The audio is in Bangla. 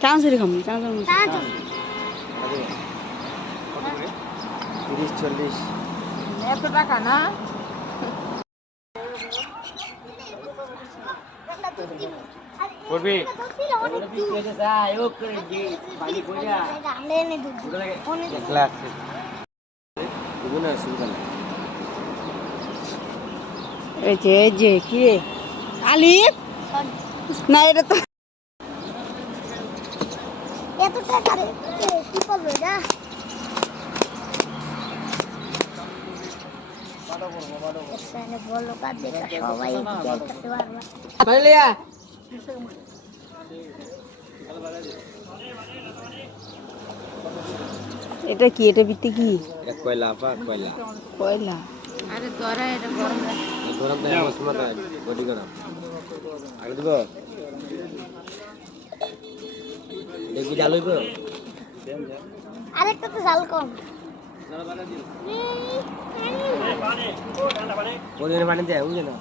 চানাচুরি খাবো চানাচুরি 30-40 এত টাকা না করবি এই যে কি রে আলিফ না এটা তো এত টাকা রে কি করবে না বলো কাজ দেখা সবাই যাইতেছে বারবার এটা কি এটা ভিত্তি কি কয়লা কয়লা আরে তোরা এটা গরম গরম দেয় মশলা বডি গরম আগে দিব দেখবি জাল হইব আরেকটা তো জাল কম পানি পানি পানি পানি পানি দেয় বুঝে না